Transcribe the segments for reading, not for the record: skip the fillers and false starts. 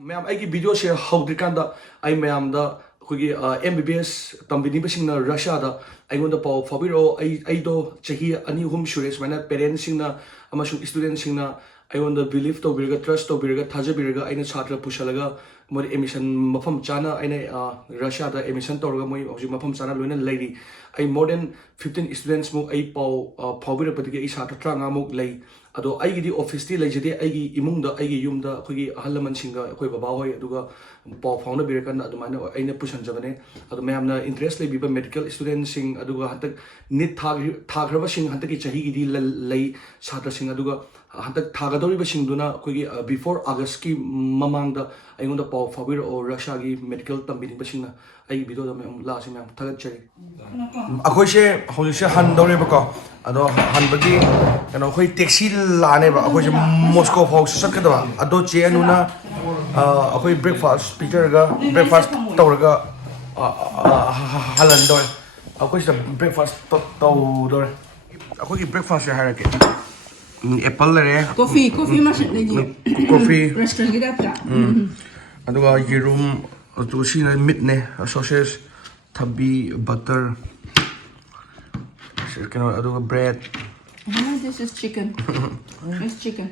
Ma'am, I video share how the kind I ma'am the MBBS tambini basing na Russia da I want the power fabiro I do chahi ani home sures mana parents sing na amasung students sing na I want the belief to birga trust to birga thaja birga aina chhatra pushalaga moi emission mafam chana aina Russia da emission torga moi hoji mafam chana loina lady I more than 15 students mo I pow fabiro patike I chhatra tranga mo lay ado ai gi office ti leijade ai gi imung da ai gi yum da khoi gi ahalaman singa khoi baba hoi aduga paw fauna birakan adumana aina pusan jabane adu mayam na interest le biba medical student sing aduga hatak nit thagraba sing hatak ki chahi gi di lei chhatra sing aduga hatak thagadori ba sing duna khoi gi before august ki mamang da aingon da paw fawir or russia gi medical tambini ba sing na ai video da mayam la sing mayam thagat chari akhoi she holi she han dore ba ko ado han bagi kano khoi taxi lane ba akhoi moscow fo sakada ba ado che anuna akhoi breakfast speaker ga breakfast tawraga halan dor akhoi sa breakfast taw dor akhoi ki breakfast ya harake apple lare coffee machine lagi coffee restaurant gi data aduga yerum atu sina meat ne sausage thabi butter kano aduga bread this is chicken. It's chicken.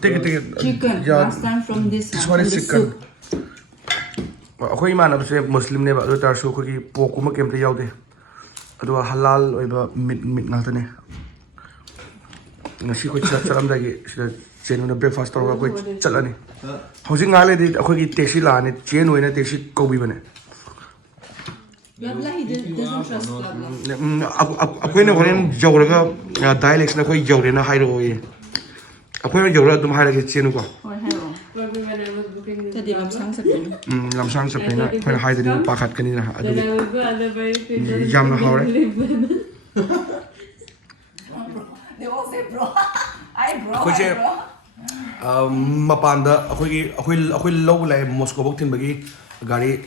Take it. Chicken. Yeah. Last time from this one is chicken. soup. Ako imana ba Muslim ne ba ado tar so ko ki pork ma kem te yawde ado halal oiba meat ngata ne ngasi ko chalam da gi sida chenu na breakfast tor ko chalani hojing ngale di ako ki taxi la ne chen oina taxi ko bi bane Blabla, he doesn't trust Blabla. ako ne horen jawraga dialects na ko jawre na hairo ye ako ne jawra dum haira ge chenu ko Tadi lamsang sa pin. Lamsang sa pin na ko haida ni pakat kanina ado jam na hore They all say bro. I bro. Ako je mapanda ako low lai Moscow bok tin bagi gari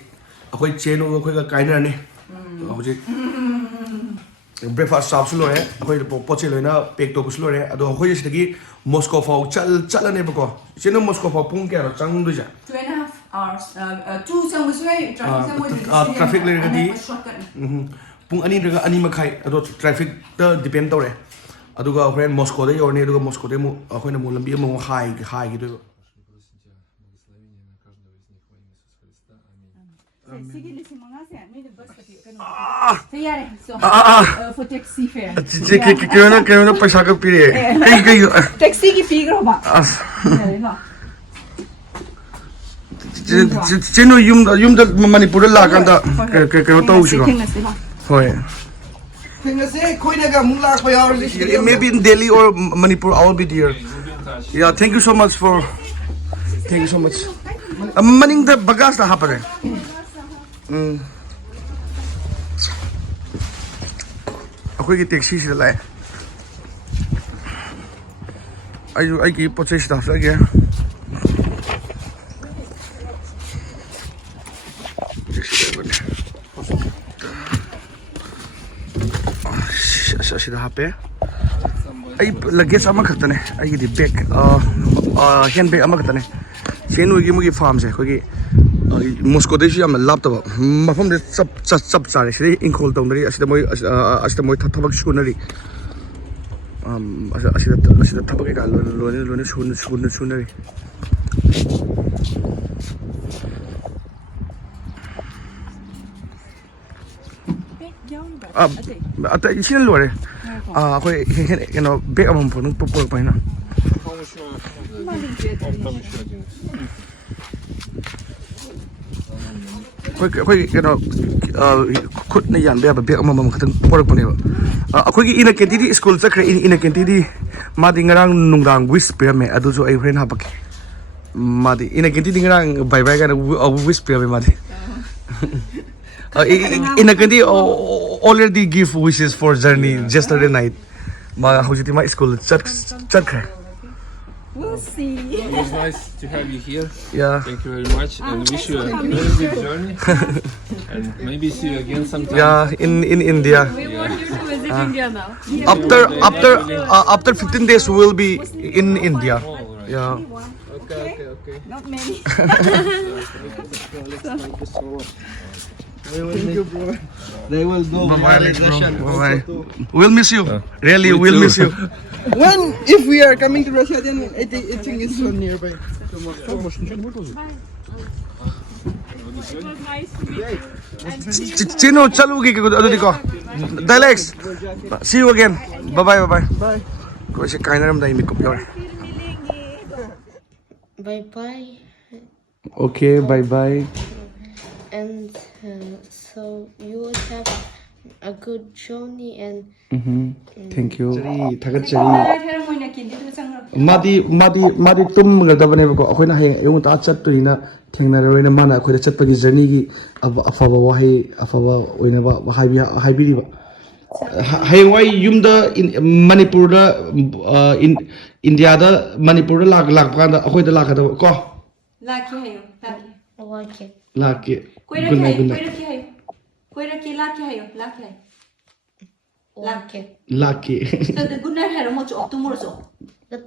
ako cheno ako ka kaina ni ako je breakfast shop sulo hai ako poche loina pek to sulo hai ado ako je sidagi Moscow fau chalane bako cheno Moscow fau pung kya ro chang du ja 2.5 hours. 2 sang musway traffic le gadi pung ani daga ani makhai ado traffic da depend tore aduga friend Moscow da yorne aduga Moscow de mu akoina mu lambi mu high gi do for taxi fare. Kaya paisa ka pili Taxi ki figure ba? Chino yung da Manipur la kanda kaya tao siya hoy maybe in Delhi or Manipur I will be there. Yeah, thank you so much. Maning da bagas na hapare. Ako ki taxi sila lai. Ay ki poche staff lagi. Sida hape. Ay luggage ama khata ne. Ay ki bag hand bag ama khata ne. Chenu gi mugi farm se khogi Moscow de shi am laptop mafam de chap chare shi inkhol tawndari asida moi thabak sunari asida thabak ka lone sunari ata isin lore khoi keno bag amam phone popor paina Koi keno khut na yan ba bek amam khatang porak pane ba akhoi gi ina kenti school chakre ina kenti ma di ngarang nungdang whisper me adu so ai friend hapak ma di ina kenti ngarang bye bye ga whisper me ma di ina kenti already give wishes for journey yesterday night ma hojiti ma school chakre. We'll see. It was nice to have you here. Yeah. Thank you very much, and wish you a very good journey. And maybe see you again sometime. Yeah, in India. We want you to visit India now. After 15 days we will be in India. All right. Yeah. Only one. Okay. Not many. Thank you, bro. They will go. Bye-bye, Alex, bro. Bye-bye. We'll miss you. Really, Me we'll too. miss you. When, if we are coming to Russia, then I think it's so nearby. Chino, chalugi ke adu diko. Dilex. See you again. Bye-bye, bye-bye. Bye. Ko si kainaram dai mikop yor. Bye bye. Okay, bye-bye. And so you will have a good journey and Thank you. Thagat chari. Kaya mo na kindi to sang. Madi tum gadabane ko akoina hay yung ta chat to ina thengnaroi mana akoida chatpagi journey gi afaba wahi afaba oina ba haibiri ba haywai yumda manipur da india da manipur da lag kanda akoida lagada ko Laki hayo. like it. laki Koira good ki night hayo. good night Koira ki hayo. Koira ki laki hayo. Laki hayo. Like it. laki So the good night hayo mo chok tu mo so. Good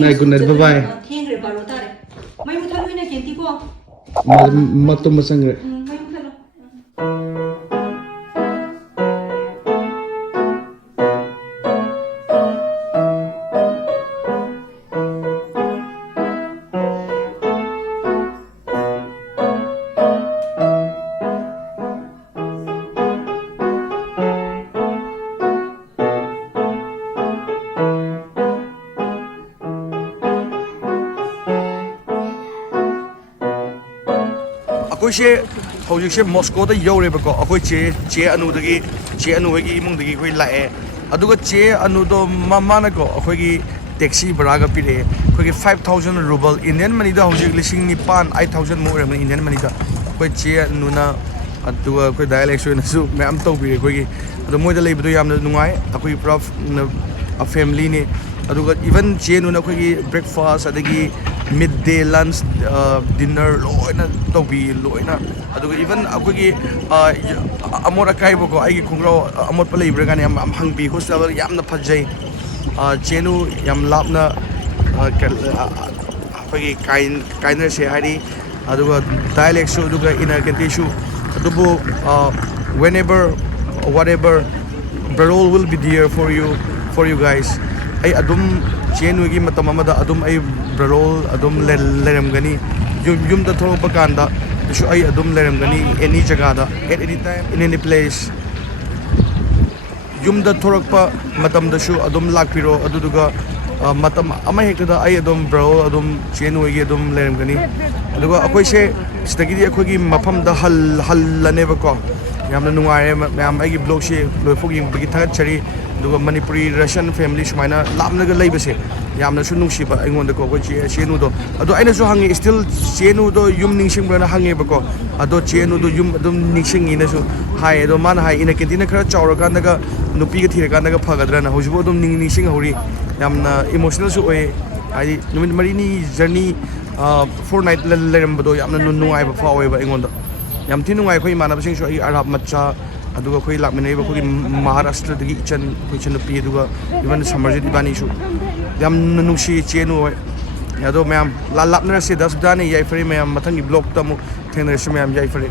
night. Good night, bye-bye. Thieng re baro tare. Mai mu thalu ina kenti ko. matum masangre Mai mu thalu. Ako siya hojik siya Moscow da yore ba ko ako che anu dagi imong dagi koi lae aduga che anu do mama na ko ako gi taxi braga pire ko gi 5000 ruble Indian money da hojik lising ni pan 8000 mo re Indian money da ko che anu na aduga ko dialect so na su me am to pire ko gi adu moi da leibu yam na nungai ako gi prof a family ni aduga even che anu na ko gi breakfast adagi midday lunch dinner loina tobi loina aduga even akogi amora kaibo ko ai khungro amot palai bragani am hangbi hostel yamna phajai chenu yam lapna akogi kainer se hari aduga dialect su aduga ina kenti su adubu whenever whatever barrel will be there for you guys ai adum chenu gi matam amada adum ai barrel adum leram gani yum da thoro bakanda su ai adum leram gani any jaga da at any time in any place yum da thorok pa matam da su adum lakpiro aduduga matam ama hekta da ai adum barrel adum chenu gi adum leram gani aduga akoi se stagi di akoi gi mafam da hal lane ba ko yamna nungai mayam ai gi blog se loifog ying bagi thagat chari aduga Manipuri Russian family sumaina lamna ga leibase yamna su nungsi ba aingonda ko chenu do ado aina su hangi still chenu do yum ningsing bra na hangi ba ko ado chenu do yum adum ningsing ina su hai ado man hai ina kentina khara chawra kan daga nupi ga thira kan daga phagadra na hojibo dum ningsing hori yamna emotional su oi ai numit mari ni journey 4 night leram ba do yamna nungai ba fawe ba aingonda yam thi nungai khoi manab sing su ai arab macha aduga khoi lakmine ba khoi Maharashtra dagi ichan khoi pi aduga even samarjit bani su yam nungsi chenu yado mayam la lapna se das dani yai fari mayam mathangi blog tamu thengna se mayam yai fari